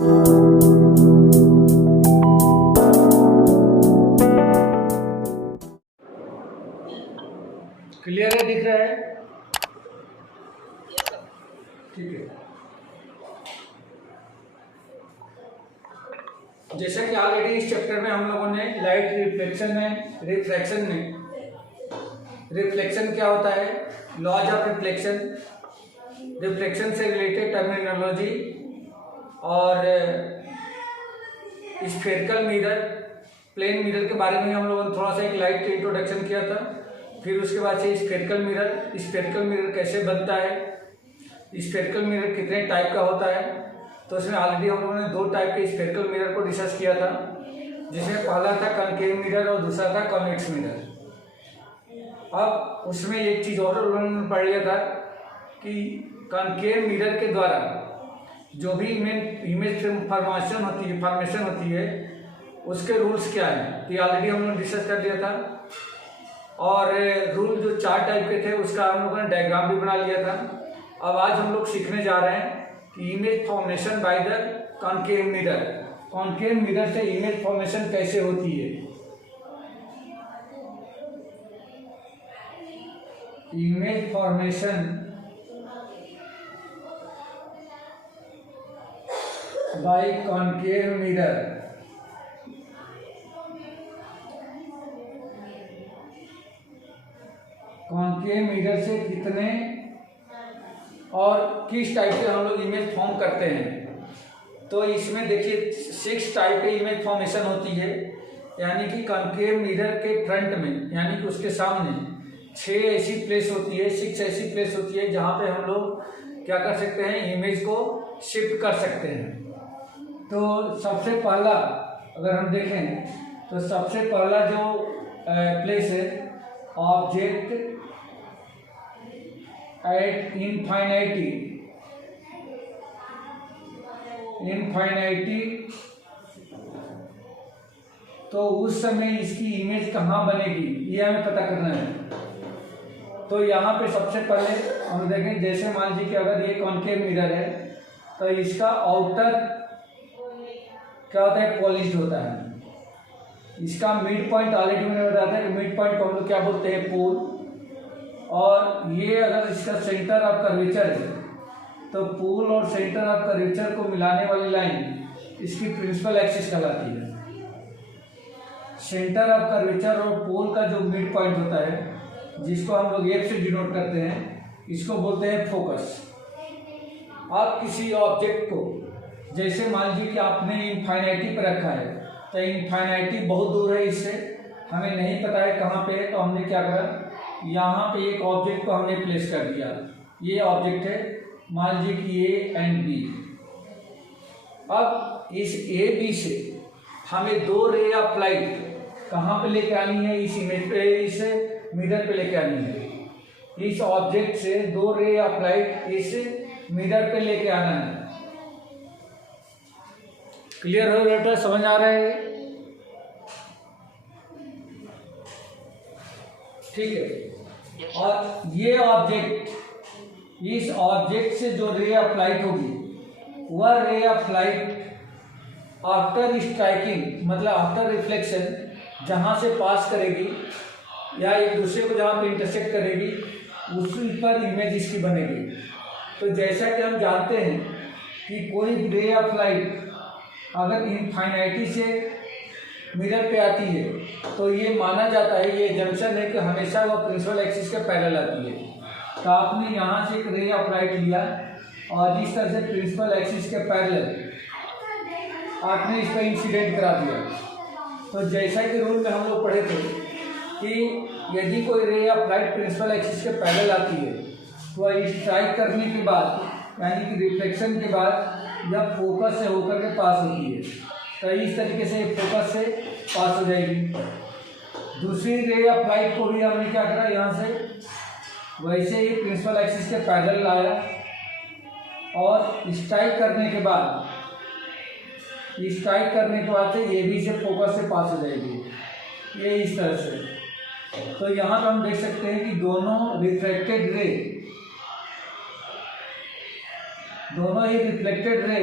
Clear है, दिख रहा है? ठीक है। जैसा कि ऑलरेडी इस चैप्टर में हम लोगों ने लाइट रिफ्लेक्शन में रिफ्लेक्शन क्या होता है, लॉज ऑफ रिफ्लेक्शन से रिलेटेड टर्मिनोलॉजी और स्फेरिकल मिरर, प्लेन मिरर के बारे में हम लोगों ने थोड़ा सा एक लाइट इंट्रोडक्शन किया था। फिर उसके बाद से स्फेरिकल मिरर कैसे बनता है, स्फेरिकल मिरर कितने टाइप का होता है। तो उसमें ऑलरेडी हम लोगों ने 2 टाइप के स्फेरिकल मिरर को डिस्कस किया था, जिसमें पहला था कॉन्केव मिरर और दूसरा था कॉन्वेक्स मिरर। अब उसमें एक चीज़ और उन्होंने पढ़ लिया था कि कॉन्केव मिरर के द्वारा जो भी इमेज फॉर्मेशन होती है उसके रूल्स क्या हैं, तो ऑलरेडी हम लोगों ने डिस्कस कर लिया था। और रूल जो 4 टाइप के थे उसका हम लोगों ने डायग्राम भी बना लिया था। अब आज हम लोग सीखने जा रहे हैं कि image formation by the concave mirror से इमेज फॉर्मेशन कैसे होती है। Image formation by concave mirror. Concave mirror से कितने और किस टाइप से हम लोग इमेज फॉर्म करते हैं। तो इसमें देखिए 6 टाइप की इमेज फॉर्मेशन होती है, यानी कि कॉन्केव मिरर के फ्रंट में यानी कि उसके सामने 6 ऐसी प्लेस होती है जहाँ पे हम लोग क्या कर सकते हैं, इमेज को शिफ्ट कर सकते हैं। तो सबसे पहला अगर हम देखें तो सबसे पहला जो प्लेस है, ऑब्जेक्ट एट इनफाइनाइटी, तो उस समय इसकी इमेज कहाँ बनेगी ये हमें पता करना है। तो यहाँ पे सबसे पहले हम देखें, जैसे मान लीजिए कि अगर ये कॉन्केव मिरर है तो इसका आउटर क्या होता है, पॉलिश्ड होता है। इसका मिड पॉइंट ऑलरेडी मैंने बताया था कि मिड पॉइंट को हम लोग क्या बोलते हैं, पोल। और ये अगर इसका सेंटर ऑफ कर्वेचर है तो पोल और सेंटर ऑफ कर्वेचर को मिलाने वाली लाइन इसकी प्रिंसिपल एक्सिस कहलाती है। सेंटर ऑफ कर्वेचर और पोल का जो मिड पॉइंट होता है, जिसको हम लोग एफ से डिनोट करते हैं, इसको बोलते हैं फोकस। आप किसी ऑब्जेक्ट को, जैसे मान लीजिए कि आपने इनफाइनाइटी पर रखा है, तो इनफाइनाइटी बहुत दूर है इससे, हमें नहीं पता है कहाँ पे है, तो हमने क्या करा, यहाँ पे एक ऑब्जेक्ट को हमने प्लेस कर दिया। ये ऑब्जेक्ट है, मान लीजिए कि ए एंड बी। अब इस ए बी से हमें 2 रे ऑफ लाइट कहाँ पे लेके आनी है, इस इमेज पे, इस मिरर पे लेके आनी है। इस ऑब्जेक्ट से 2 रे ऑफ लाइट इस मिरर पे लेके आना है। क्लियर हो बेटा, समझ आ रहा है? ठीक है। और ये ऑब्जेक्ट, इस ऑब्जेक्ट से जो रे ऑफ लाइट होगी वह रे ऑफ लाइट आफ्टर स्ट्राइकिंग, मतलब आफ्टर रिफ्लेक्शन, जहाँ से पास करेगी या एक दूसरे को जहाँ पे इंटरसेक्ट करेगी उसी पर इमेज इसकी बनेगी। तो जैसा कि हम जानते हैं कि कोई रे ऑफ लाइट अगर इनफाइनाइटी से मिरर पे आती है तो ये माना जाता है, ये जंक्शन है कि हमेशा वो प्रिंसिपल एक्सिस के पैरेलल आती है। तो आपने यहाँ से एक रे ऑफ लाइट लिया और जिस तरह से प्रिंसिपल एक्सिस के पैरेलल आपने इस पर इंसिडेंट करा दिया। तो जैसा कि रूल में हम लोग पढ़े थे कि यदि कोई ray of light principal axis के पैरेलल आती है तो वह स्ट्राइक करने के बाद, यानी कि रिफ्लेक्शन के बाद, जब फोकस से होकर के पास होती है तो इस तरीके से फोकस से पास हो जाएगी। दूसरी रे ऑफ लाइट को भी हमने क्या करा, यहाँ से वैसे ही प्रिंसिपल एक्सिस के पैरेलल लाया और स्ट्राइक करने के बाद से ये भी से फोकस से पास हो जाएगी, ये इस तरह से। तो यहाँ पर हम देख सकते हैं कि दोनों रिफ्रैक्टेड रे दोनों ही रिफ्लेक्टेड रे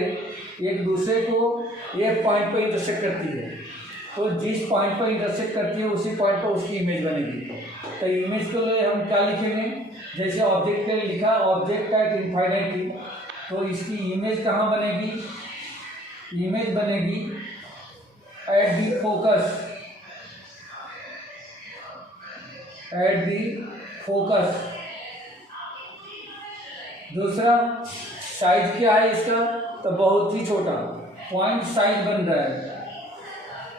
एक दूसरे को एक पॉइंट पर इंटरसेक्ट करती है, तो जिस पॉइंट पर इंटरसेक्ट करती है उसी पॉइंट पर उसकी इमेज बनेगी। तो इमेज के लिए हम क्या लिखेंगे, जैसे ऑब्जेक्ट के लिए लिखा ऑब्जेक्ट एट इनफाइनाइटी, तो इसकी इमेज कहाँ बनेगी, इमेज बनेगी at the focus, at the focus. दूसरा साइज क्या है इसका, तो बहुत ही छोटा पॉइंट साइज बन रहा है,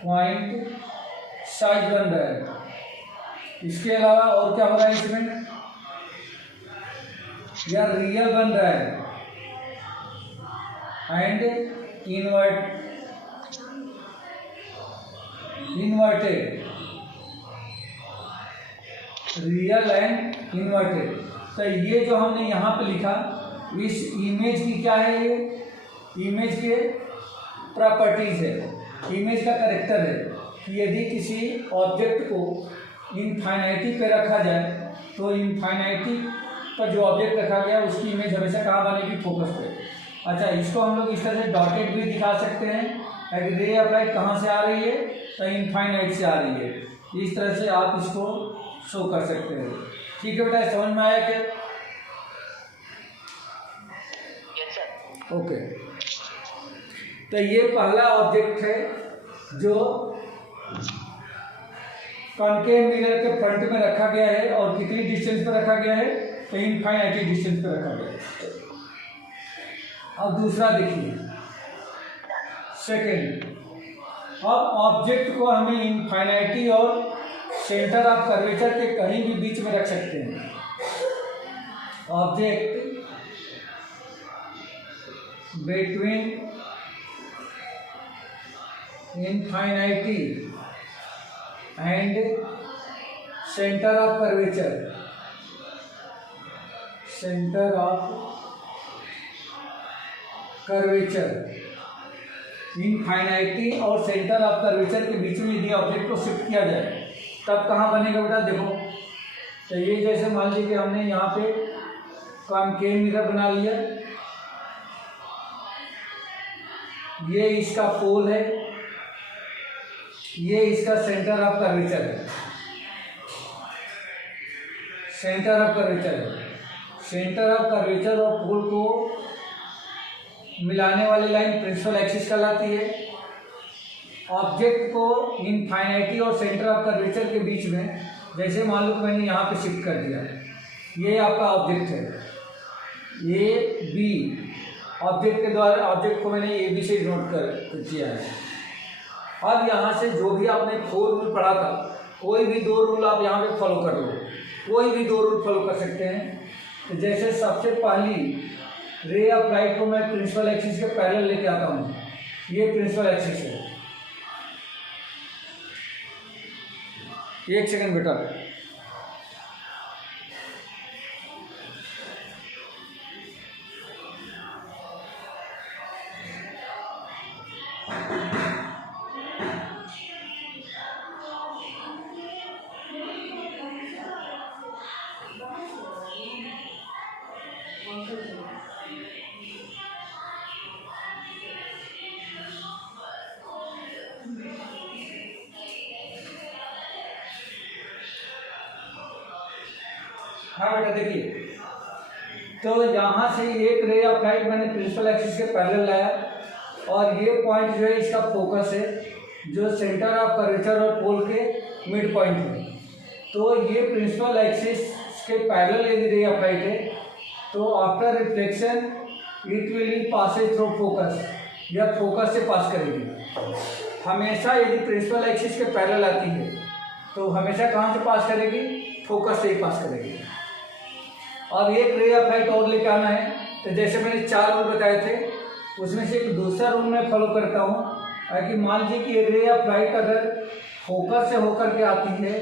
पॉइंट साइज बन रहा है। इसके अलावा और क्या हो रहा है इसमें, या रियल बन रहा है and inverted, real and inverted. तो ये जो हमने यहाँ पे लिखा, इस इमेज की क्या है, ये इमेज के प्रॉपर्टीज है, इमेज का कैरेक्टर है कि यदि किसी ऑब्जेक्ट को इनफाइनाइटी पे रखा जाए तो इनफाइनाइटी पर जो ऑब्जेक्ट रखा गया उसकी इमेज हमेशा कहाँ बनेगी, फोकस पे। अच्छा, इसको हम लोग इस तरह से डॉटेड भी दिखा सकते हैं, रे ऑफ लाइट कहाँ से आ रही है, तो इनफाइनाइट से आ रही है। इस तरह से आप इसको शो कर सकते हैं। ठीक है बेटा, समझ में आया क्या? ओके, तो ये पहला ऑब्जेक्ट है जो कॉन्केव मिरर के फ्रंट में रखा गया है, और कितनी डिस्टेंस पर रखा गया है, तो इनफाइनाइटी डिस्टेंस पर रखा गया है। अब दूसरा देखिए, सेकेंड, अब ऑब्जेक्ट को हमें इनफाइनाइटी और सेंटर ऑफ कर्वेचर के कहीं भी बीच में रख सकते हैं। Object between infinity and centre of curvature, centre of curvature, infinity और सेंटर ऑफ कर्वेचर के बीच में यदि ऑब्जेक्ट को शिफ्ट किया जाए तब कहाँ बनेगा बेटा, देखो। तो ये जैसे मान लीजिए हमने यहाँ पे कॉन्केव मिरर बना लिया, ये इसका पोल है, ये इसका सेंटर ऑफ कर्वेचर है, सेंटर ऑफ कर्वेचर है। सेंटर ऑफ कर्वेचर और पोल को मिलाने वाली लाइन प्रिंसिपल एक्सिस कहलाती है। ऑब्जेक्ट को इनफाइनाइटी और सेंटर ऑफ कर्वेचर के बीच में, जैसे मान लो मैंने यहाँ पे शिफ्ट कर दिया, ये आपका ऑब्जेक्ट है, ए बी, ऑब्जेक्ट के द्वारा ऑब्जेक्ट को मैंने ए बी से नोट कर किया है। अब यहाँ से जो भी आपने 4 रूल पढ़ा था, कोई भी 2 रूल आप यहाँ पे फॉलो कर लो, कोई भी 2 रूल फॉलो कर सकते हैं। तो जैसे सबसे पहली रे ऑफ लाइट को मैं प्रिंसिपल एक्सिस के पैरेलल लेके आता हूँ, ये प्रिंसिपल एक्सिस है। एक सेकंड बेटा, हाँ बेटा देखिए, तो यहाँ से एक रे ऑफ लाइट मैंने प्रिंसिपल एक्सिस के पैरेलल लाया, और ये पॉइंट जो है इसका फोकस है, जो सेंटर ऑफ कर्वेचर और पोल के मिड पॉइंट है। तो ये प्रिंसिपल एक्सिस के पैरेलल यदि रे ऑफ लाइट है, तो after reflection it will Passage through focus, या फोकस से पास करेगी। हमेशा यदि प्रिंसिपल एक्सिस के पैरेलल आती है तो हमेशा कहाँ से पास करेगी, फोकस से ही पास करेगी। अब एक रे ऑफ लाइट और लेके आना है, तो जैसे मैंने 4 रूल बताए थे, उसमें से एक दूसरा रूल मैं फॉलो करता हूँ कि मान लीजिए कि रे ऑफ लाइट अगर फोकस से होकर के आती है,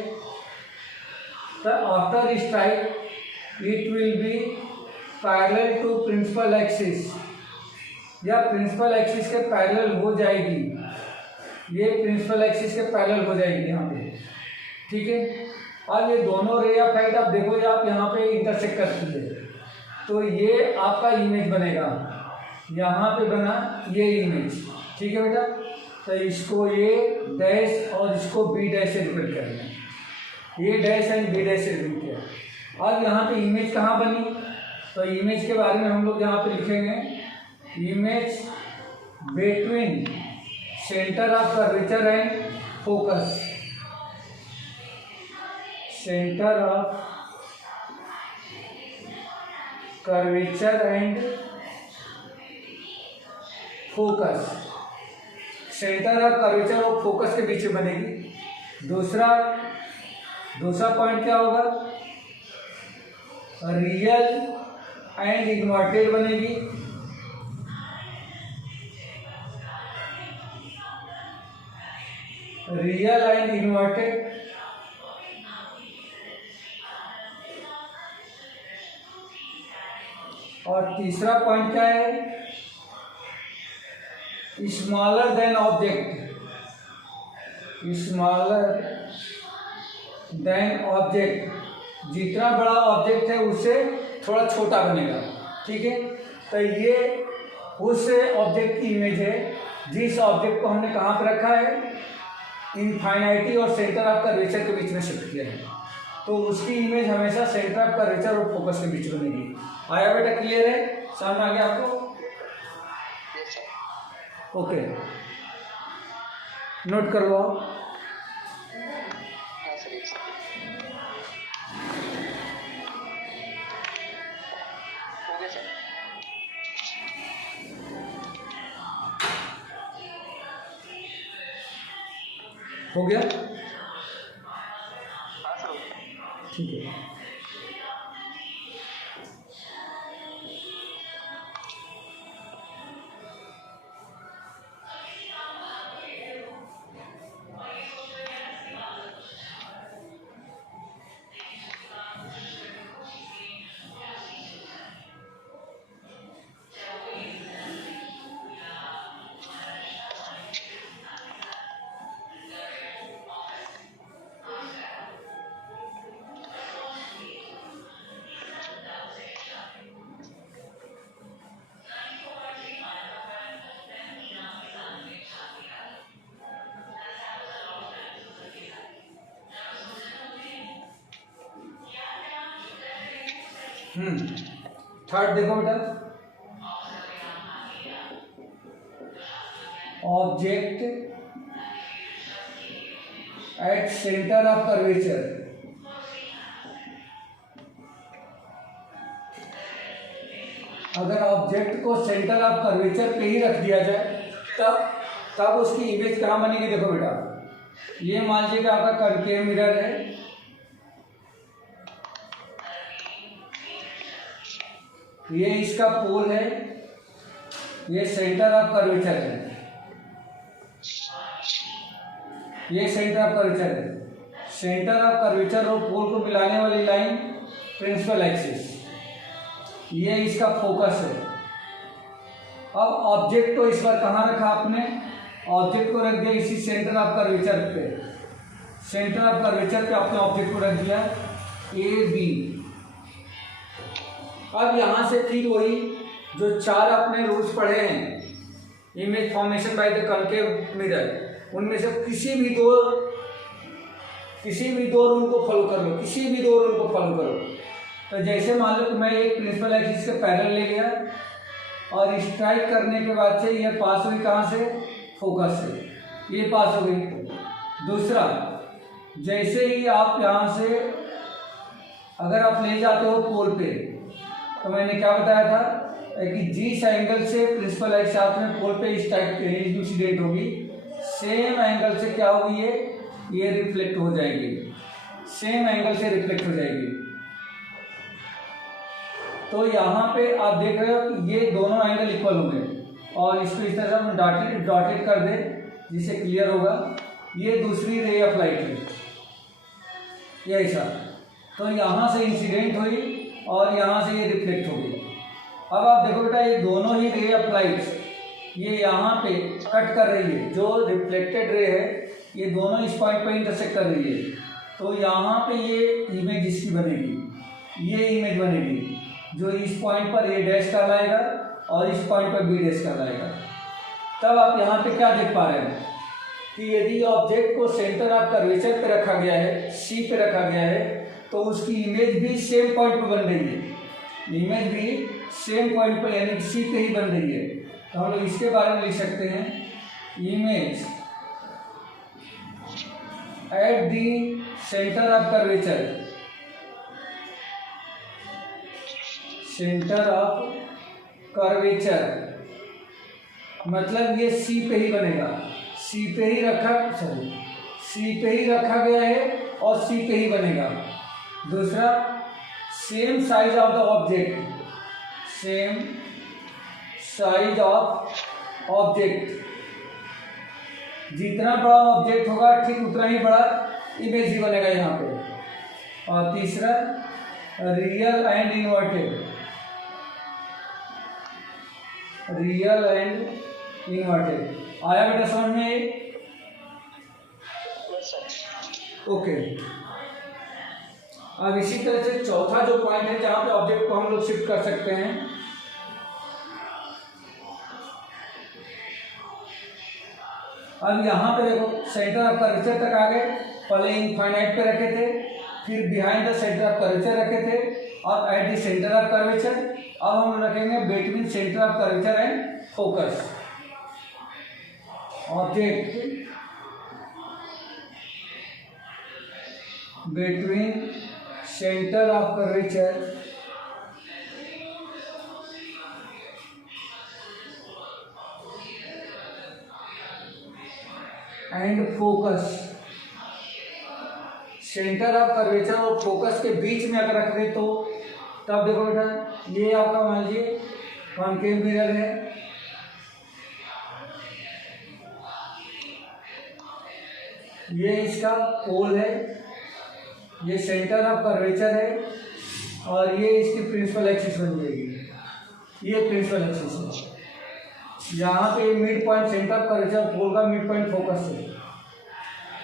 तो after strike it will be parallel to principal axis, या प्रिंसिपल एक्सिस के पैरेलल हो जाएगी, ये प्रिंसिपल एक्सिस के पैरेलल हो जाएगी यहाँ पे। ठीक है, अब ये दोनों रे ऑफ लाइट आप देखो, आप यहाँ पे इंटरसेक्ट करती है, तो ये आपका इमेज बनेगा। यहाँ पे बना ये इमेज, ठीक है बेटा। तो इसको ए डैश और इसको बी डैश से रिप्रेजेंट करना है, ए डैश एंड बी डैश से रिप्रेजेंट किया। अब यहाँ पे इमेज कहाँ बनी, तो इमेज के बारे में हम लोग यहाँ पे लिखेंगे image between centre of curvature and focus, centre of curvature and focus, centre of curvature और फोकस के बीच में बनेगी। दूसरा पॉइंट क्या होगा, रियल एंड इन्वर्टेड बनेगी, रियल एंड इन्वर्टेड। और तीसरा पॉइंट क्या है, smaller than object, smaller than object, जितना बड़ा ऑब्जेक्ट है उससे थोड़ा छोटा बनेगा, ठीक है। तो ये उस ऑब्जेक्ट की इमेज है जिस ऑब्जेक्ट को हमने कहाँ पर रखा है, इनफाइनाइटी और सेंटर ऑफ कर्वेचर के बीच में शिफ्ट किया है, तो उसकी इमेज हमेशा सेंटर ऑफ कर्वेचर और फोकस के बीच बनेगी। आया बेटा, क्लियर है, समझ आ गया आपको? ओके, नोट कर लो आप। हो गया, ठीक है। थर्ड देखो बेटा, object at centre of curvature, अगर ऑब्जेक्ट को सेंटर ऑफ कर्वेचर पे ही रख दिया जाए तब उसकी इमेज कहाँ बनेगी। देखो बेटा, ये मान लीजिए कि आपका कनकेव मिरर है, ये इसका पोल है, ये सेंटर ऑफ कर्वेचर है, ये सेंटर ऑफ कर्वेचर है। सेंटर ऑफ कर्वेचर और पोल को मिलाने वाली लाइन प्रिंसिपल एक्सिस, ये इसका फोकस है। अब ऑब्जेक्ट को इस बार कहाँ रखा आपने, ऑब्जेक्ट को रख दिया इसी सेंटर ऑफ कर्वेचर पे, सेंटर ऑफ कर्वेचर पे आपने ऑब्जेक्ट को रख दिया ए बी। अब यहाँ से फिर वही जो चार अपने रूल्स पढ़े हैं, image formation by the concave mirror, उनमें से किसी भी दो रूल को फॉलो कर लो, किसी भी दो रूल को फॉलो करो। तो जैसे मान लो कि मैं एक प्रिंसिपल एक्सिस के पैरेलल ले गया और स्ट्राइक करने के बाद से ये पास हुई कहाँ से, फोकस से, ये पास हो गई। दूसरा, जैसे ही आप यहाँ से अगर आप ले जाते हो पोल पे, तो मैंने क्या बताया था कि जिस एंगल से प्रिंसिपल एक्सिस साथ में पोल पे स्ट्राइक इंसिडेंट होगी, सेम एंगल से क्या होगी, ये रिफ्लेक्ट हो जाएगी, सेम एंगल से रिफ्लेक्ट हो जाएगी। तो यहाँ पे आप देख रहे हो कि ये दोनों एंगल इक्वल होंगे और इसको इस तरह से हम डॉटेड कर दें जिससे क्लियर होगा। ये दूसरी रे ऑफ लाइट है, ये ऐसा। तो यहाँ से इंसिडेंट हुई और यहाँ से ये रिफ्लेक्ट हो गई। अब आप देखो बेटा, ये दोनों ही रे ऑफ लाइट ये यहाँ पे कट कर रही है, जो रिफ्लेक्टेड रे है ये दोनों इस पॉइंट पर इंटरसेक्ट कर रही है। तो यहाँ पे ये इमेज इसकी बनेगी, ये इमेज बनेगी जो इस पॉइंट पर ए डैश कहलाएगा और इस पॉइंट पर बी डैश कहलाएगा। तब आप यहाँ पे क्या देख पा रहे हैं कि यदि ऑब्जेक्ट को सेंटर ऑफ कर्वेचर पे रखा गया है, सी पे रखा गया है, तो उसकी इमेज भी सेम पॉइंट पर बन रही है। इमेज भी सेम पॉइंट पर यानी सी पे ही बन रही है। तो हम लोग इसके बारे में लिख सकते हैं, image at the centre of curvature, centre of curvature मतलब ये सी पे ही बनेगा, सी पे ही रखा गया है और सी पे ही बनेगा। दूसरा, same size of the object, same size of object, जितना बड़ा ऑब्जेक्ट होगा ठीक उतना ही बड़ा इमेज ही बनेगा यहाँ पे। और तीसरा, real and inverted, real and inverted. आया बेटा समझ में? ओके। अब इसी तरह से चौथा जो पॉइंट है जहां पे ऑब्जेक्ट को हम लोग शिफ्ट कर सकते हैं, अब यहाँ पे देखो सेंटर ऑफ कर्वेचर तक आ गए। पहले इनफाइनाइट पे रखे थे, फिर behind the centre of curvature रखे थे और at the centre of curvature. अब हम रखेंगे between centre of curvature and focus. Object between centre of curvature and focus. Centre of curvature और फोकस के बीच में अगर रख दें तो तब देखो बेटा, ये आपका मान लीजिए कॉनकेव मिरर है, ये इसका पोल है, ये सेंटर ऑफ कर्वेचर है और ये इसकी प्रिंसिपल एक्सिस बन जाएगी। ये प्रिंसिपल एक्सिस है। यहाँ पे mid point centre of curvature, pole का मिड पॉइंट फोकस है।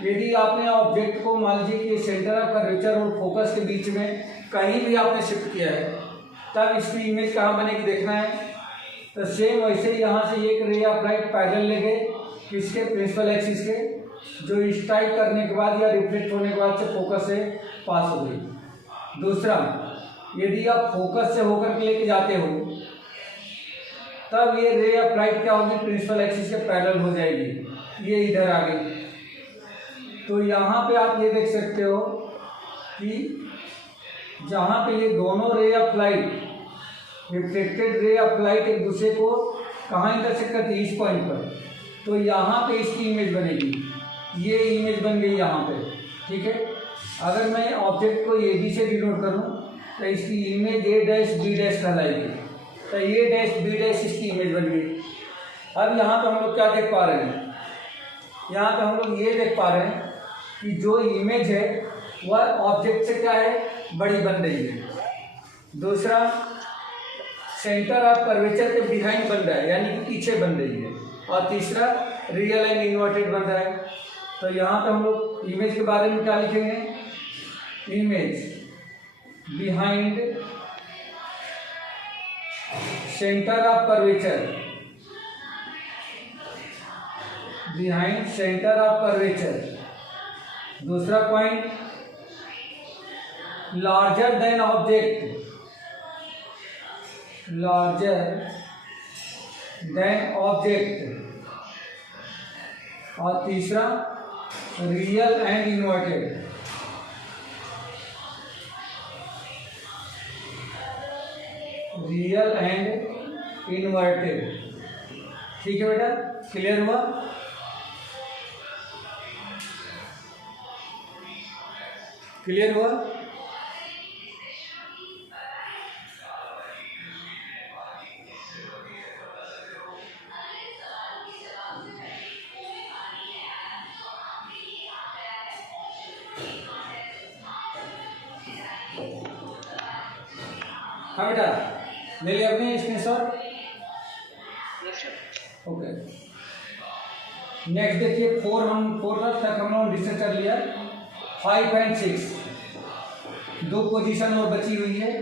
यदि आपने ऑब्जेक्ट को मान लीजिए कि सेंटर ऑफ कर्वेचर और फोकस के बीच में कहीं भी आपने शिफ्ट किया है, तब इसकी इमेज कहाँ बनेगी देखना है। तो सेम वैसे ही यहाँ से एक रे ऑफ लाइट पैरेलल लेंगे किसके, प्रिंसिपल एक्सिस के, जो स्ट्राइक करने के बाद या रिफ्लेक्ट होने के बाद से फोकस से पास हो गई। दूसरा, यदि आप फोकस से होकर के लेके जाते हो तब ये रे ऑफ लाइट क्या होगी, प्रिंसिपल एक्सिस के पैरेलल हो जाएगी, ये इधर आ गई। तो यहाँ पे आप ये देख सकते हो कि जहाँ पे ये दोनों रे of light, reflected ray of light एक दूसरे को कहाँ इंटरसेक्ट करती है, इस पॉइंट पर। तो यहाँ पे इसकी इमेज बनेगी, ये इमेज बन गई यहाँ पे, ठीक है। अगर मैं ऑब्जेक्ट को ए बी से डिनोट करूँ तो इसकी image A dash B dash कहलाएगी। तो ए डैश बी डैश इसकी इमेज बन गई। अब यहाँ पे हम लोग क्या देख पा रहे हैं, यहाँ पे हम लोग ये देख पा रहे हैं कि जो इमेज है वह ऑब्जेक्ट से क्या है, बड़ी बन रही है। दूसरा, सेंटर ऑफ कर्वेचर के बिहाइंड बन रहा है, यानी कि पीछे बन रही है। और तीसरा, रियल एंड इन्वर्टेड बन रहा है। तो यहाँ पे हम लोग इमेज के बारे में क्या लिखेंगे, image behind centre of curvature, behind centre of curvature. दूसरा point, larger than object, larger than object. और तीसरा, real and inverted, real and inverted. ठीक है बेटा, क्लियर हुआ? क्लियर हुआ? हाँ बेटा, ले लिया आपने स्क्रीनशॉट? ओके। नेक्स्ट देखिए, फोर तक हम लोगों ने डिस्कस कर लिया। 5 एंड 6 दो पोजीशन और बची हुई है।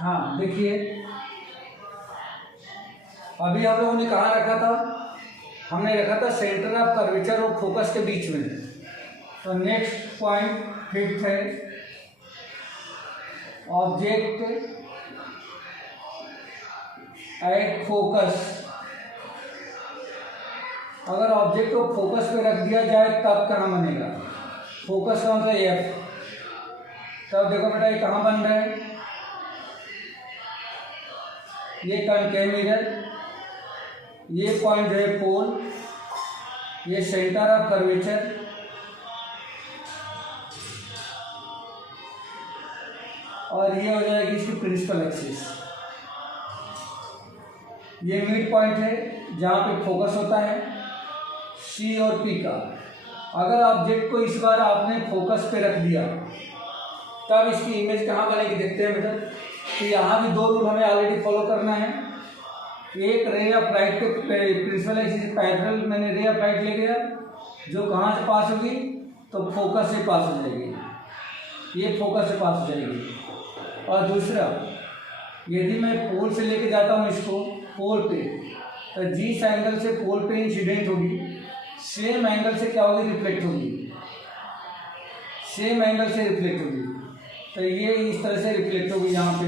हाँ देखिए, अभी हम लोगों ने कहाँ रखा था, हमने रखा था सेंटर ऑफ कर्वेचर और फोकस के बीच में। तो नेक्स्ट पॉइंट 5th है, ऑब्जेक्ट एट फोकस। अगर ऑब्जेक्ट को फोकस पे रख दिया जाए तब कहाँ बनेगा, फोकस कौन सा F। तब देखो बेटा ये कहाँ बन रहा है, ये कॉनकेव मिरर, ये पॉइंट है पोल, ये सेंटर ऑफ कर्वेचर, और ये हो जाएगी इसकी प्रिंसिपल एक्सिस। ये मिड पॉइंट है जहाँ पे फोकस होता है C और P का। अगर ऑब्जेक्ट को इस बार आपने फोकस पे रख दिया तब इसकी इमेज कहाँ बनेगी, देखते हैं बेटा। तो यहाँ भी 2 रूल हमें ऑलरेडी फॉलो करना है। एक रे ऑफ लाइट के प्रिंसिपल एक्सिस पैरेलल मैंने रे ऑफ लाइट ले गया, जो कहाँ से पास होगी, तो फोकस से पास हो जाएगी, ये फोकस से पास हो जाएगी। और दूसरा, यदि मैं पोल से लेके जाता हूँ इसको पोल पे, तो जिस एंगल से पोल पे इंसिडेंट होगी सेम एंगल से क्या होगी, रिफ्लेक्ट होगी, सेम एंगल से रिफ्लेक्ट होगी। तो ये इस तरह से रिफ्लेक्ट होगी यहाँ पे,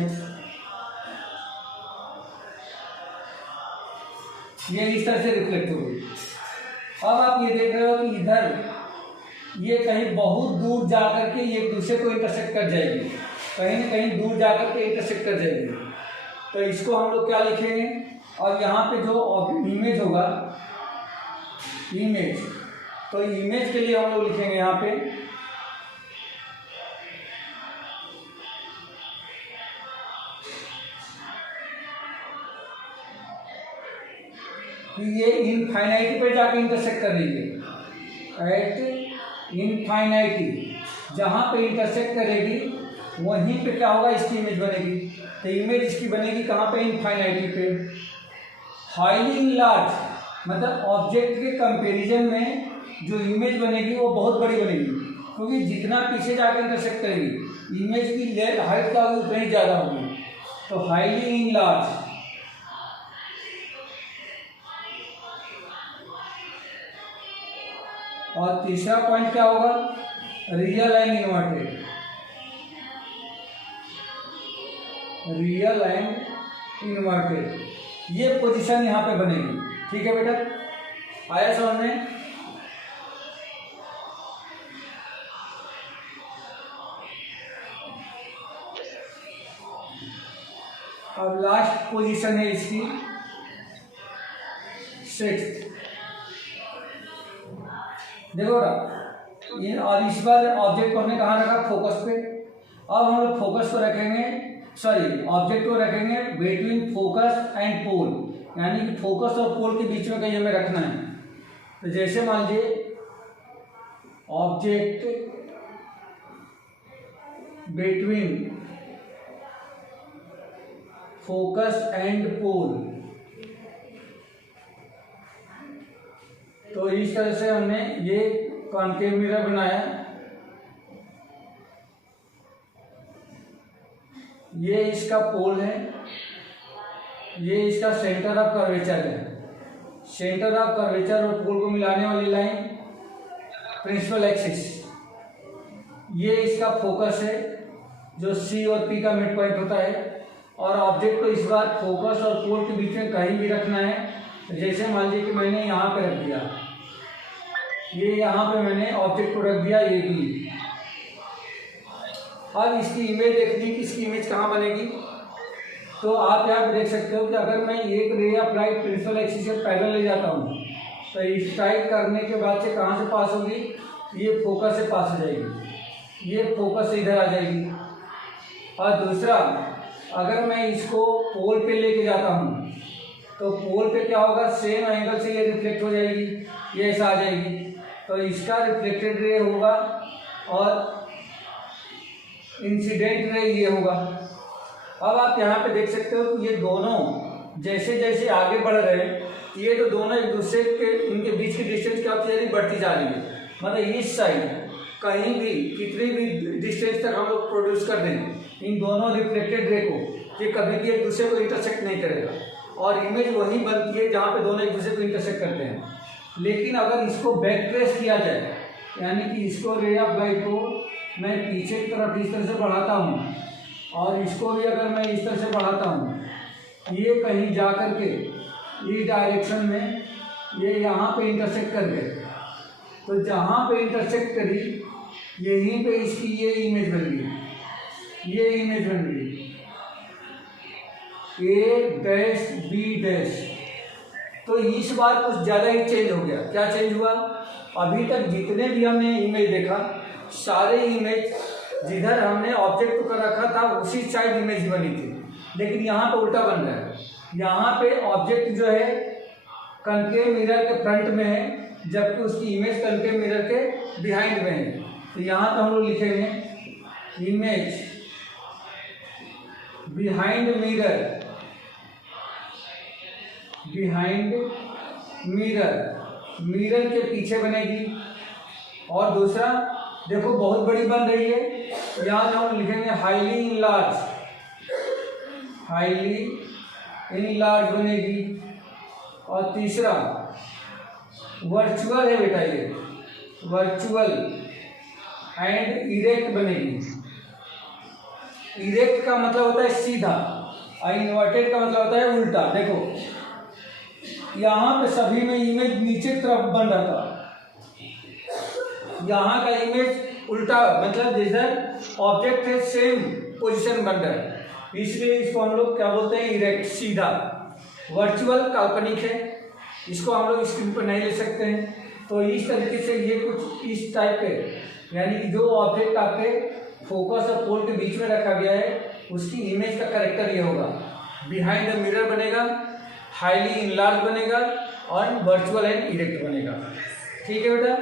ये इस तरह से रिफ्लेक्ट होगी। अब आप ये देख रहे हो कि इधर ये कहीं बहुत दूर जा करके ये एक दूसरे को इंटरसेक्ट कर जाएगी, कहीं ना कहीं दूर जा करके इंटरसेक्ट कर जाएगी। तो इसको हम लोग क्या लिखेंगे, और यहाँ पे जो इमेज होगा, इमेज, तो इमेज के लिए हम लोग लिखेंगे यहाँ पे कि ये इनफाइनाइटी पर जाके इंटरसेक्ट कर रही है, एट इनफाइनाइटी जहाँ पे इंटरसेक्ट करेगी वहीं पे क्या होगा, इसकी इमेज बनेगी। तो इमेज इसकी बनेगी कहाँ पे, इनफाइनाइटी पे। हाईली इनलार्ज मतलब ऑब्जेक्ट के कंपैरिजन में जो इमेज बनेगी वो बहुत बड़ी बनेगी, क्योंकि जितना पीछे जाकर इंटरसेक्ट करेगी इमेज की लेंथ हाइट क्या होगी उतनी ज़्यादा होगी। तो हाईली इनलार्ज। और तीसरा पॉइंट क्या होगा, real and inverted, real and inverted, ये पोजीशन यहाँ पे बनेगी। ठीक है बेटा, आया समझ में। अब लास्ट पोजीशन है इसकी 6th। देखो ये, और इस बार ऑब्जेक्ट को हमने कहाँ रखा, फोकस पे। अब हम लोग फोकस को रखेंगे, सॉरी ऑब्जेक्ट को रखेंगे बिटवीन फोकस एंड पोल, यानी कि फोकस और पोल के बीच में कहीं हमें रखना है। तो जैसे मान लीजिए object between focus and pole, तो इस तरह से हमने ये कॉनकेव मिरर बनाया, ये इसका पोल है, ये इसका सेंटर ऑफ कर्वेचर है। सेंटर ऑफ कर्वेचर और पोल को मिलाने वाली लाइन प्रिंसिपल एक्सिस, ये इसका फोकस है जो C और P का मिड पॉइंट होता है। और ऑब्जेक्ट को इस बार फोकस और पोल के बीच में कहीं भी रखना है। जैसे मान लीजिए कि मैंने यहाँ पे रख दिया, ये यहाँ पे मैंने ऑब्जेक्ट को रख दिया A B। अब इसकी इमेज देखनी कि इसकी इमेज कहाँ बनेगी। तो आप यहाँ पे देख सकते हो कि अगर मैं एक ray of light principal axis से पैरेलल ले जाता हूँ तो स्ट्राइक करने के बाद से कहाँ से पास होगी, ये फोकस से पास हो जाएगी, ये फोकस से इधर आ जाएगी। और दूसरा, अगर मैं इसको पोल पे लेके जाता हूँ तो पोल पे क्या होगा, सेम एंगल से ये रिफ्लेक्ट हो जाएगी, ये ऐसा आ जाएगी। तो इसका रिफ्लेक्टेड रे होगा और इंसिडेंट रे ये होगा। अब आप यहाँ पे देख सकते हो कि ये दोनों जैसे जैसे आगे बढ़ रहे हैं, ये तो दोनों एक दूसरे के, इनके बीच की डिस्टेंस क्या होती जा रही, बढ़ती जा रही है। मतलब इस साइड कहीं भी कितनी भी डिस्टेंस तक हम लोग प्रोड्यूस कर दें इन दोनों रिफ्लेक्टेड रे को, ये कभी भी एक दूसरे को इंटरसेक्ट नहीं करेगा, और इमेज वही बनती है जहाँ पे दोनों एक दूसरे को इंटरसेक्ट करते हैं। लेकिन अगर इसको बैक ट्रेस किया जाए, यानी कि इसको रे ऑफ लाइट को मैं पीछे की तरफ इस तरह से बढ़ाता हूँ, और इसको भी अगर मैं इस तरह से बढ़ाता हूँ, ये कहीं जा कर के इस डायरेक्शन में ये यहाँ पे इंटरसेक्ट कर गए, तो जहाँ पे इंटरसेक्ट करी यहीं पे इसकी ये इमेज बन गई, ये इमेज बन गई ए डैश बी डैश। तो इस बार कुछ ज़्यादा ही चेंज हो गया। क्या चेंज हुआ? अभी तक जितने भी हमने इमेज देखा, सारे इमेज जिधर हमने ऑब्जेक्ट को रखा था उसी साइड इमेज बनी थी, लेकिन यहाँ पे उल्टा बन रहा है। यहाँ पे ऑब्जेक्ट जो है कनकेव मिरर के फ्रंट में है, जबकि उसकी इमेज कनकेव मिरर के बिहाइंड में है। तो यहाँ पे हम लोग लिखेंगे image behind mirror, behind mirror, mirror के पीछे बनेगी। और दूसरा देखो बहुत बड़ी बन रही है, यहाँ हम लिखेंगे हाईली इनलार्ज, हाईली इनलार्ज बनेगी। और तीसरा वर्चुअल है बेटा, ये वर्चुअल एंड इरेक्ट बनेगी। इरेक्ट का मतलब होता है सीधा, और इन्वर्टेड का मतलब होता है उल्टा। देखो यहाँ पे सभी में इमेज नीचे की तरफ बन रहा था, यहाँ का इमेज उल्टा, मतलब जिधर ऑब्जेक्ट है सेम पोजीशन बन रहा है, इसलिए इसको हम लोग क्या बोलते हैं? इरेक्ट, सीधा। वर्चुअल काल्पनिक है, इसको हम लोग स्क्रीन पर नहीं ले सकते हैं। तो इस तरीके से ये कुछ इस टाइप के, यानी कि जो ऑब्जेक्ट आपके फोकस और पोल के बीच में रखा गया है उसकी इमेज का कैरेक्टर ये होगा। बिहाइंड द मिरर बनेगा, हाईली इनलार्ज बनेगा, और वर्चुअल एंड इरेक्ट बनेगा। ठीक है बेटा?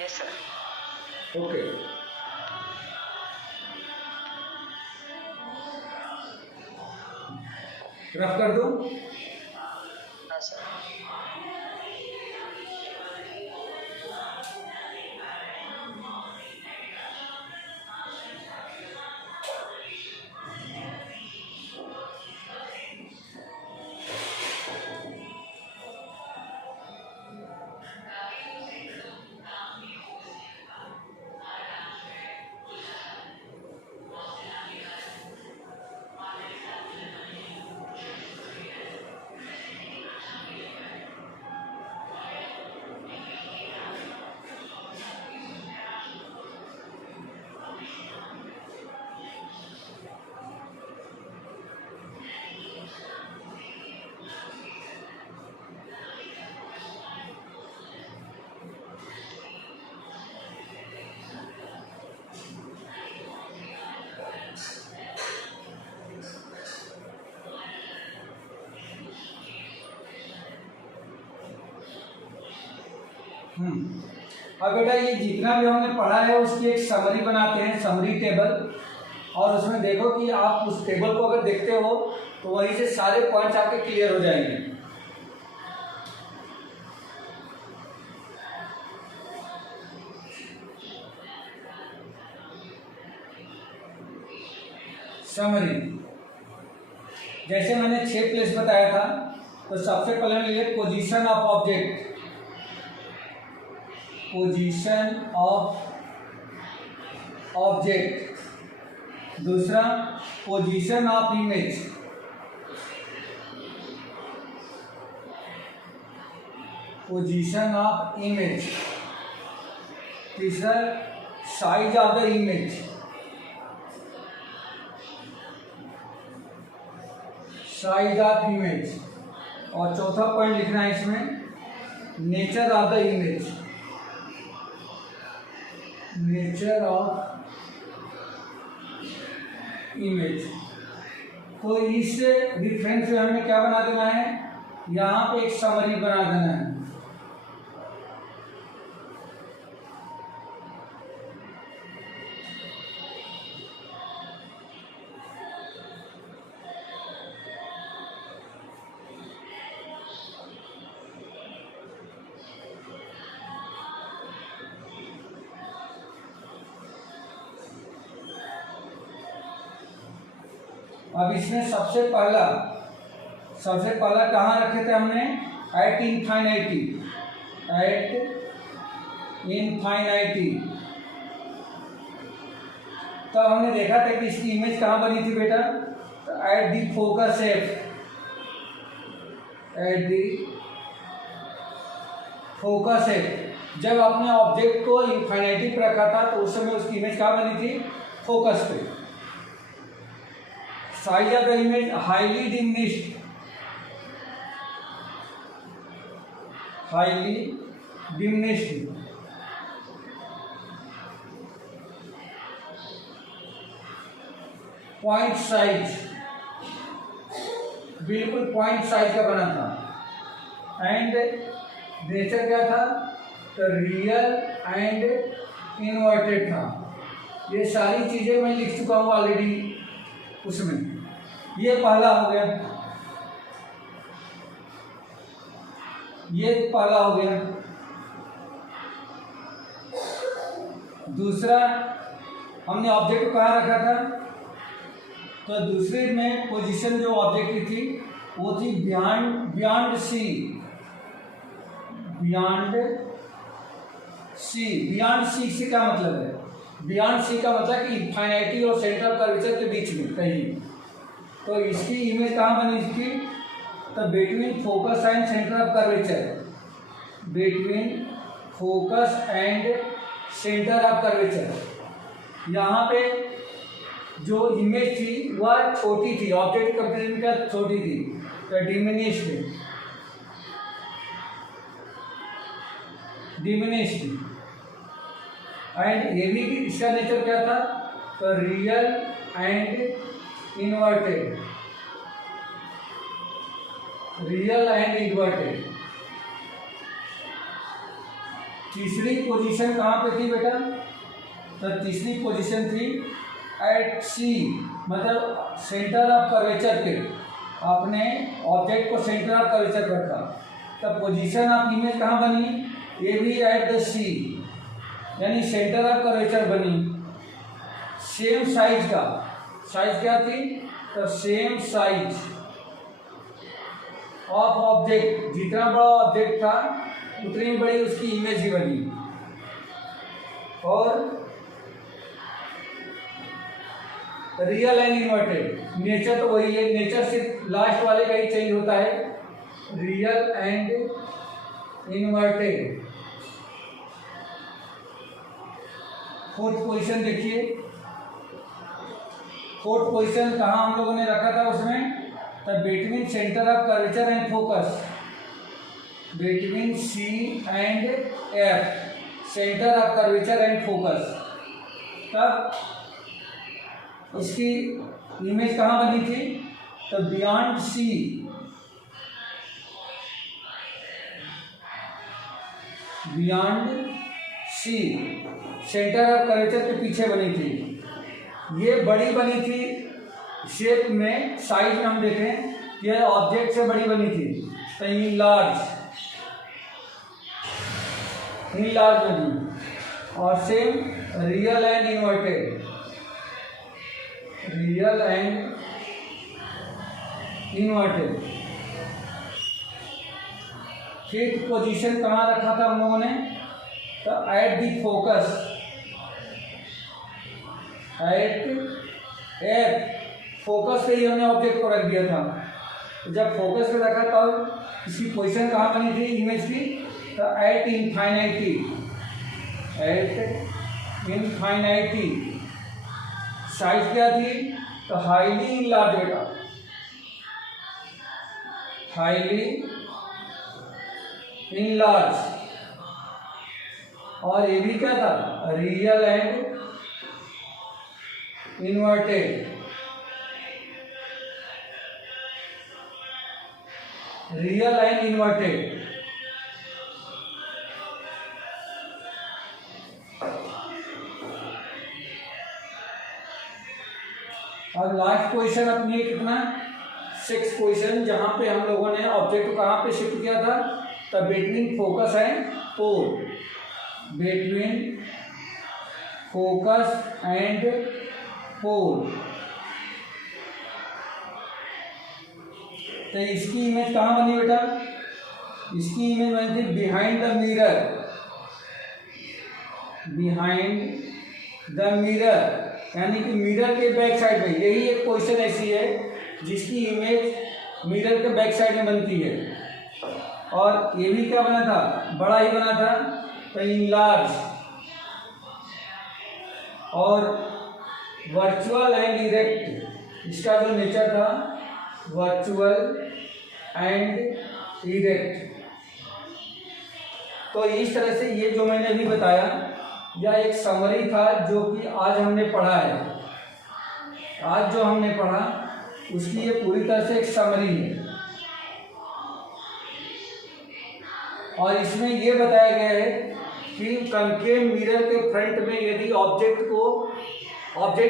Yes sir. ओके, रफ कर दो। हाँ सर। अब बेटा ये जितना भी हमने पढ़ा है उसकी एक समरी बनाते हैं, समरी टेबल। और उसमें देखो कि आप उस टेबल को अगर देखते हो तो वहीं से सारे पॉइंट्स आपके क्लियर हो जाएंगे। समरी, जैसे मैंने 6 प्लेस बताया था, तो सबसे पहले हम लिए position of object, position of object. दूसरा position of image, position of image. तीसरा size of the image, size of image. और चौथा पॉइंट लिखना है इसमें nature of the image, nature of image. तो इस रिफरेंस में हमें क्या बना देना है? यहाँ पे एक समरी बना देना है। अब इसमें सबसे पहला कहाँ रखे थे हमने? एट इनफाइनाइटी। तो हमने देखा था कि इसकी इमेज कहाँ बनी थी बेटा? At the focus F. जब आपने ऑब्जेक्ट को इनफाइनाइटी पर रखा था तो उस समय उसकी इमेज कहाँ बनी थी? फोकस पे। Size of the image highly diminished. Point size बिल्कुल पॉइंट साइज का बना था। एंड नेचर क्या था? तो रियल एंड इन्वर्टेड था। ये सारी चीजें मैं लिख चुका हूँ ऑलरेडी उसमें। ये पहला हो गया, दूसरा हमने ऑब्जेक्ट को कहाँ रखा था? तो दूसरे में पोजीशन जो ऑब्जेक्ट की थी वो थी बियॉन्ड सी। बियॉन्ड सी से क्या मतलब है? बियॉन्ड सी का मतलब कि इनफाइनाइटी और सेंटर ऑफ कर्वेचर के बीच में कहीं। तो इसकी इमेज कहाँ बनी इसकी? तो between focus and centre of curvature. यहाँ पे जो इमेज थी वह छोटी थी, ऑब्जेक्ट कंपेरिजन का छोटी थी, तो डिमिनिश्ड। एंड ये भी इसका नेचर क्या था? तो रियल एंड इन्वर्टेड। तीसरी पोजीशन कहाँ पे थी बेटा? तो तीसरी पोजीशन थी एट सी, मतलब सेंटर ऑफ कर्वेचर पे। आपने ऑब्जेक्ट को सेंटर ऑफ कर्वेचर पर रखा, तब पोजीशन ऑफ इमेज कहाँ बनी? ये भी एट द सी, यानी सेंटर ऑफ कर्वेचर बनी। सेम साइज का, साइज क्या थी? तो सेम साइज ऑफ ऑब्जेक्ट, जितना बड़ा ऑब्जेक्ट था उतनी बड़ी उसकी इमेज ही बनी। और रियल एंड इन्वर्टेड, नेचर तो वही है, नेचर सिर्फ लास्ट वाले का ही चेंज होता है। Real and inverted. Fourth position देखिए, फोर्थ पोजीशन कहाँ हम लोगों ने रखा था उसमें? तो between centre of curvature and focus, between C and F, centre of curvature and focus. तब इसकी इमेज कहाँ बनी थी? तो beyond C, centre of curvature के पीछे बनी थी। ये बड़ी बनी थी शेप में, साइज में हम देखें यह ऑब्जेक्ट से बड़ी बनी थी, तो इन लार्ज बनी। और same real and inverted. Fifth position कहाँ रखा था हम लोगों ने? तो एट दी फोकस, फोकस पे ही हमने ऑब्जेक्ट को रख दिया था। तो जब फोकस पे रखा तब इसकी पोजीशन कहाँ बनी थी इमेज की? तो एट इनफाइनाइटी। साइज क्या थी? तो हाईली इनलार्ज बेटा, हाईली इनलार्ज। और ये भी क्या था? Real and inverted. और लास्ट पोजीशन अपनी कितना? 6 पोजीशन, जहां पे हम लोगों ने ऑब्जेक्ट को कहां पे शिफ्ट किया था? तो बिटवीन फोकस एंड पोल, तो इसकी इमेज कहाँ बनी बेटा? इसकी इमेज बनी थी behind the mirror, behind the mirror, यानी कि मिरर के बैक साइड में। यही एक पोजीशन ऐसी है जिसकी इमेज मिरर के बैक साइड में बनती है। और ये भी क्या बना था? बड़ा ही बना था, तो इनलार्ज। और वर्चुअल एंड इरेक्ट, इसका जो नेचर था वर्चुअल एंड इरेक्ट। तो इस तरह से ये जो मैंने अभी बताया यह एक समरी था जो कि आज हमने पढ़ा है। आज जो हमने पढ़ा उसकी ये पूरी तरह से एक समरी है। और इसमें ये बताया गया है कि कनकेव मिरर के फ्रंट में यदि ऑब्जेक्ट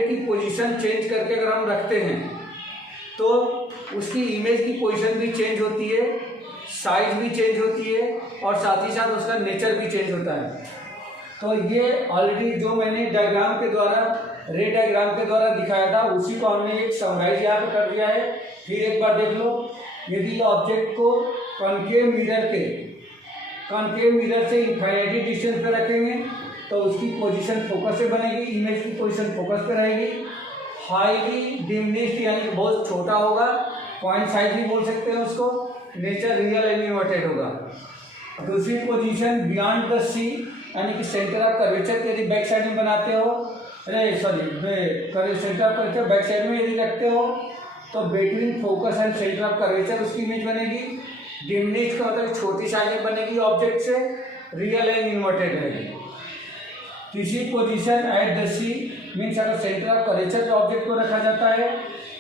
की पोजीशन चेंज करके अगर हम रखते हैं तो उसकी इमेज की पोजीशन भी चेंज होती है, साइज भी चेंज होती है और साथ ही साथ उसका नेचर भी चेंज होता है। तो ये ऑलरेडी जो मैंने डायग्राम के द्वारा, रे डायग्राम के द्वारा दिखाया था उसी को हमने एक समराइज यहाँ पे कर दिया है। फिर एक बार देख लो, यदि ऑब्जेक्ट को कॉन्केव मिरर से इनफाइनाइटी डिस्टेंस पे रखेंगे तो उसकी पोजीशन फोकस से बनेगी, इमेज की पोजीशन फोकस पे रहेगी। हाईली डिमिनिश्ड यानी कि बहुत छोटा होगा, पॉइंट साइज भी बोल सकते हैं उसको, नेचर रियल एंड इन्वर्टेड होगा। दूसरी पोजीशन बियॉन्ड द सी यानी कि सेंटर ऑफ कर्वेचर यदि बैक साइड में बनाते हो, centre of curvature back side में यदि रखते हो तो between focus and centre of curvature उसकी इमेज बनेगी। डिमिनिश्ड का मतलब छोटी साइज बनेगी ऑब्जेक्ट से, रियल एंड इन्वर्टेड रहेगी। तीसरी position at the C means अगर सेंटर ऑफ कर्वेचर पे ऑब्जेक्ट को रखा जाता है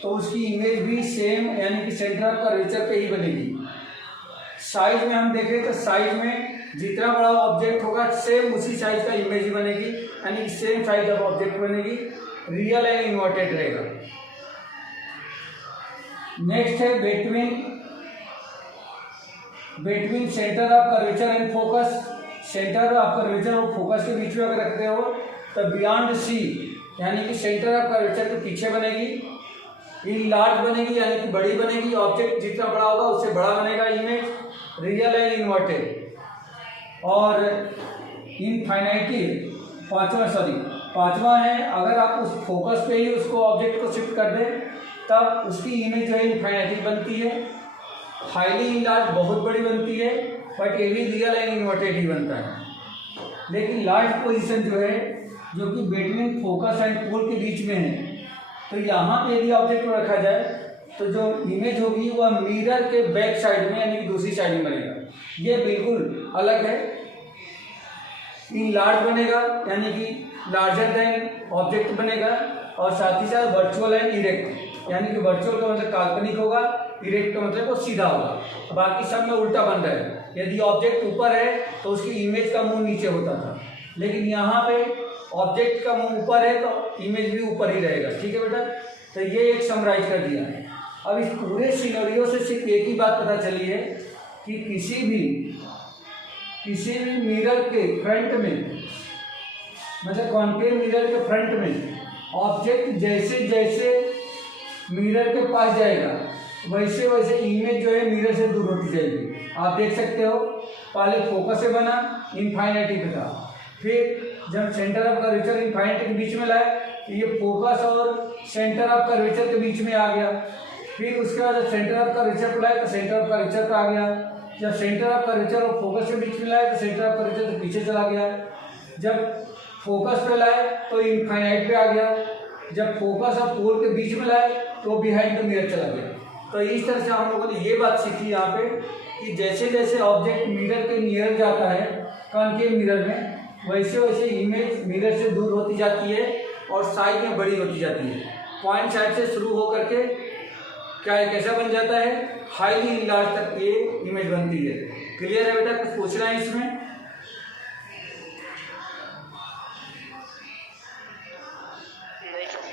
तो उसकी इमेज भी सेम यानी कि सेंटर ऑफ कर्वेचर पे ही बनेगी। साइज में हम देखें तो साइज में जितना बड़ा ऑब्जेक्ट होगा सेम उसी साइज का इमेज ही बनेगी, यानी कि सेम साइज ऑफ ऑब्जेक्ट बनेगी, रियल एंड इन्वर्टेड रहेगा। नेक्स्ट है between centre of curvature and focus. Centre of curvature और फोकस के बीच में अगर रखते हो तो बियॉन्ड सी यानी कि सेंटर ऑफ कर्वेचर के पीछे बनेगी, इन लार्ज बनेगी यानी कि बड़ी बनेगी, ऑब्जेक्ट जितना बड़ा होगा उससे बड़ा बनेगा इमेज, रियल एंड इन्वर्टेड। और इनफाइनाइटी पांचवा है अगर आप उस फोकस पे ही उसको ऑब्जेक्ट को शिफ्ट कर दें तब उसकी इमेज जो है इनफाइनाइटी बनती है। हाईली इनलार्ज बहुत बड़ी बनती है, बट ये भी रियल एंड इन्वर्टेड ही बनता है। लेकिन लार्ज पोजीशन जो है जो कि बिटवीन फोकस एंड पोल के बीच में है, तो यहाँ पे यदि ऑब्जेक्ट को रखा जाए तो जो इमेज होगी वह मिरर के बैक साइड में यानी कि दूसरी साइड में बनेगा। ये बिल्कुल अलग है। इन लार्ज बनेगा यानी कि लार्जर देन ऑब्जेक्ट बनेगा और साथ ही साथ वर्चुअल एंड इरेक्ट यानी कि वर्चुअल का मतलब काल्पनिक होगा, इरेक्ट का मतलब वो सीधा होगा। बाकी सब में उल्टा बन रहा है। यदि ऑब्जेक्ट ऊपर है तो उसकी इमेज का मुंह नीचे होता था, लेकिन यहाँ पे ऑब्जेक्ट का मुंह ऊपर है तो इमेज भी ऊपर ही रहेगा। ठीक है बेटा, तो ये एक समराइज कर दिया है। अब इस पूरे सिनेरियो से सिर्फ एक ही बात पता चली है कि किसी भी मिरर के फ्रंट में, मतलब कॉन्केव मिरर के फ्रंट में ऑब्जेक्ट जैसे जैसे मिरर के पास जाएगा वैसे वैसे इमेज जो है मिरर से दूर होती जाएगी। आप देख सकते हो, पहले फोकस से बना, इनफाइनाइटी पे था, फिर जब सेंटर ऑफ कर्वेचर इनफाइनाइटी के बीच में लाए तो ये फोकस और सेंटर ऑफ कर्वेचर के बीच में आ गया। फिर उसके बाद जब सेंटर ऑफ कर्वेचर को लाए तो सेंटर ऑफ कर्वेचर पे आ गया। जब सेंटर ऑफ कर्वेचर और फोकस के बीच में लाए तो सेंटर ऑफ कर्वेचर से पीछे चला गया। जब फोकस पे लाए तो इनफाइनाइट पे आ गया। जब फोकस और पोल के बीच में लाए तो बिहाइंड द मिरर चला गया। तो इस तरह से हम लोगों ने ये बात सीखी यहाँ पे कि जैसे जैसे ऑब्जेक्ट मिरर के नियर जाता है कॉन्केव मिरर में, वैसे वैसे इमेज मिरर से दूर होती जाती है और साइज में बड़ी होती जाती है। पॉइंट साइड से शुरू होकर के कैसा बन जाता है, हाईली इनलार्ज तक ये इमेज बनती है। क्लियर है बेटा? कुछ पूछना है इसमें? नहीं सर।